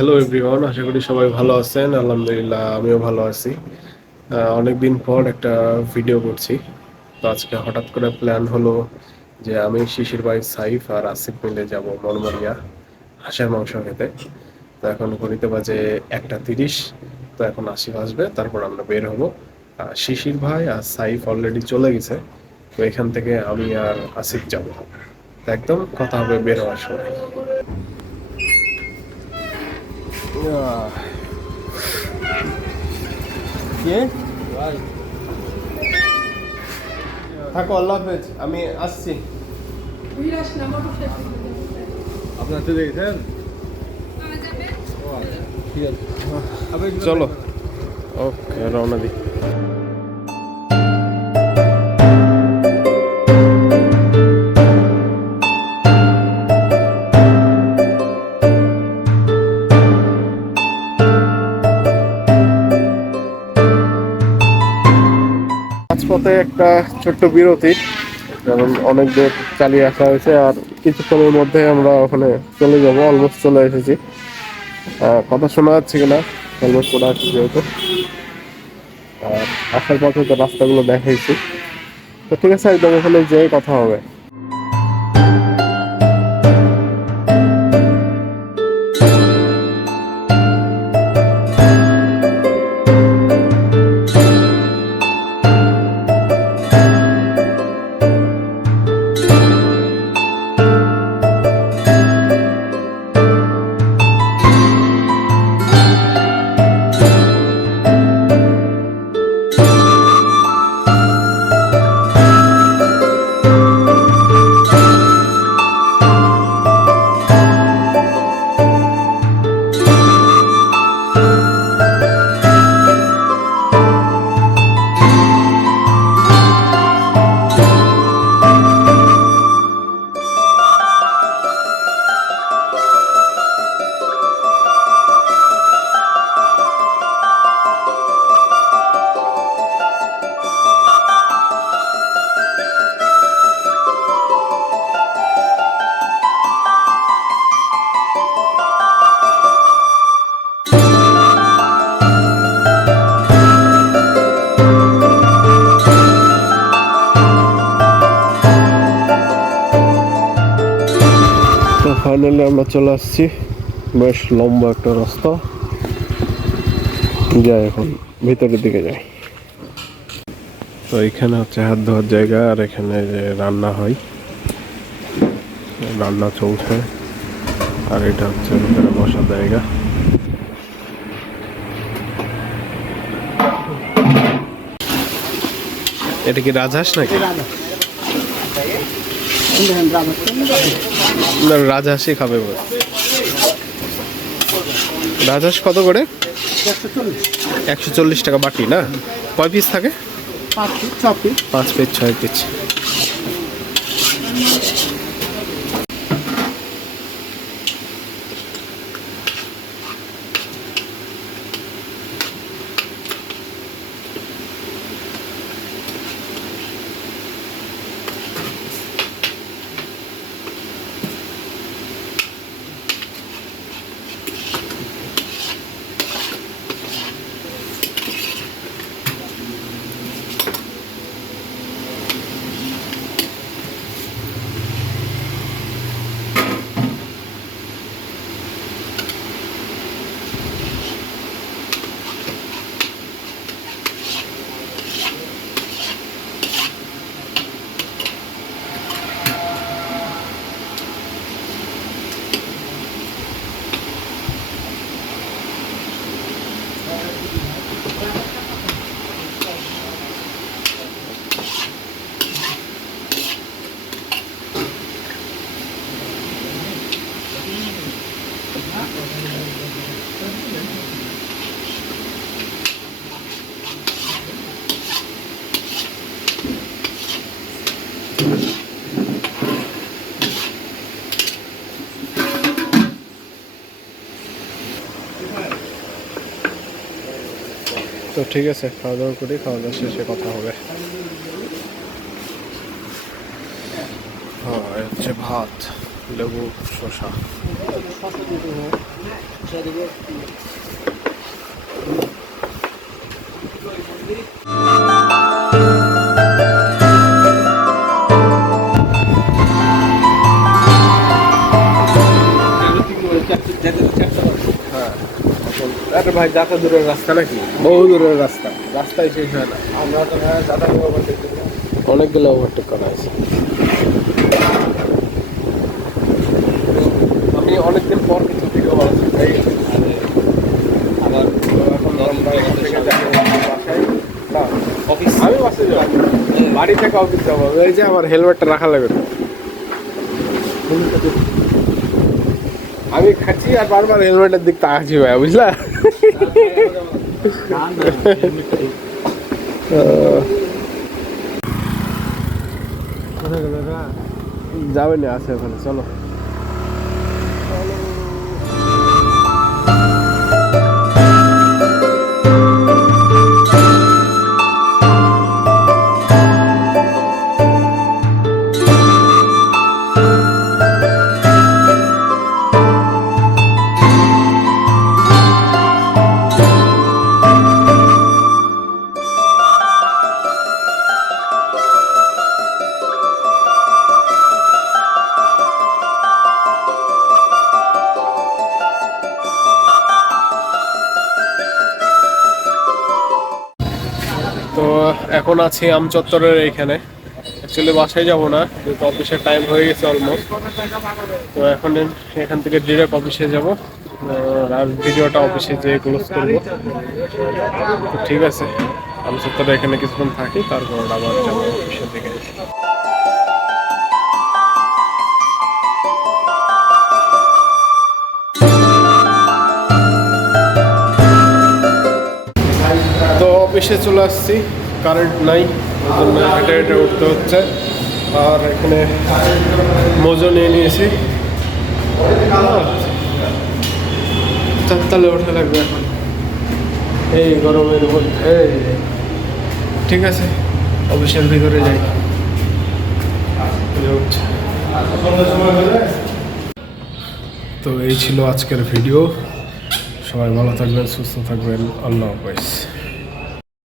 Hello everyone, আশা করি সবাই ভালো আছেন। আলহামদুলিল্লাহ আমিও ভালো আছি। অনেকদিন পর একটা ভিডিও করছি। তো আজকে হঠাৎ করে প্ল্যান হলো যে আমি শিশির ভাই সাইফ আর আসিফ মিলে যাব মনমারিয়া হাঁসের মাংস খেতে। তো এখন ঘড়িতে বাজে 1:30। তো এখন আসিফ আসবে, তারপর আমরা বের হব। শিশির ভাই আর সাইফ অলরেডি চলে গেছে। তো এখান থেকে আমি আর আসিফ যাব। তো একদম কথা হবে বের হওয়ার সময়। কে ভাই, থাকো, আল্লাহ হাফেজ, আমি আসছি। আপনার তো দেখেছেন। ঠিক আছে, চলো, ওকে, রওনা দিই। রাজপথে একটা ছোট্ট বিরতি, কারণ অনেক দূর চালিয়ে আসা হয়েছে আর কিছুক্ষণের মধ্যে আমরা ওখানে চলে যাব। অলমোস্ট চলে এসেছি। কথা শোনা যাচ্ছে কিনা, হেলমেট পরে আসছি যেহেতু। আর আসার পথে তো রাস্তাগুলো দেখাইছি। তো ঠিক আছে, একদম ওখানে যেয়ে কথা হবে। তো ফাইনালি আমরা চলে আসছি। বেশ লম্বা একটা রাস্তা, যাই এখন ভিতরের দিকে যাই। তো এখানে হচ্ছে হাত ধোয়ার জায়গা, আর এখানে যে রান্না হয়, রান্না চলছে। আর এটা হচ্ছে ভিতরে বসার জায়গা। এটা কি রাজহাঁস নাকি? না, রাজহাঁসই খাবে বলে। রাজহাঁস কত করে? 140 টাকা বাটি না? কয় পিস থাকে? 5 পিস 6 পিস। তো ঠিক আছে, খাওয়া দাওয়া করি, খাওয়া দাওয়া শেষে কথা হবে। হ্যাঁ, হচ্ছে ভাত, লেবু, শসা। হ্যাঁ আরে ভাই যাতা দূরের রাস্তা নাকি বহু দূরের রাস্তা রাস্তায় শেষ হয় না আমরা তো হ্যাঁ দাদা ওভারটেক করবো। অনেকগুলো ওভারটেক করা আছে আমি অনেকদিন পর কিছু ভিডিও বানাচ্ছি তাই আবার এখন আমরা এখান থেকে যাবো বাসায় না অফিস আমি বাসে যাবো বাড়ি থেকে অফিস যাবো এই যে আমার হেলমেটটা রাখা লাগবে তো। আমি খাচ্ছি আর বারবার হেলমেটের দিক তাকাচ্ছি ভাই বুঝলা যাবে না আছে ওখানে চলো তো এখন আছি আমচত্বরের এইখানে অ্যাকচুয়ালি বাসায় যাব না যেহেতু অফিসের টাইম হয়ে গেছে অলমোস্ট তো এখন এখান থেকে ডিরেক্ট অফিসে যাব আর ভিডিওটা অফিসে যেয়ে ক্লোজ করবো তো ঠিক আছে আমচত্বরে এখানে কিছুক্ষণ থাকি তারপর আবার যাবো অফিসের দিকে তো অফিসে চলে আসছি কারেন্ট নাই ওই জন্য হেঁটে হেঁটে উঠতে হচ্ছে আর এখানে মোজো নিয়ে নিয়েছি চারতালে ওঠা লাগবে এখন এই গরমের মধ্যে ঠিক আছে অফিসের ভিতরে যাই তো এই ছিল আজকের ভিডিও সবাই ভালো থাকবেন সুস্থ থাকবেন আল্লাহ হাফেজ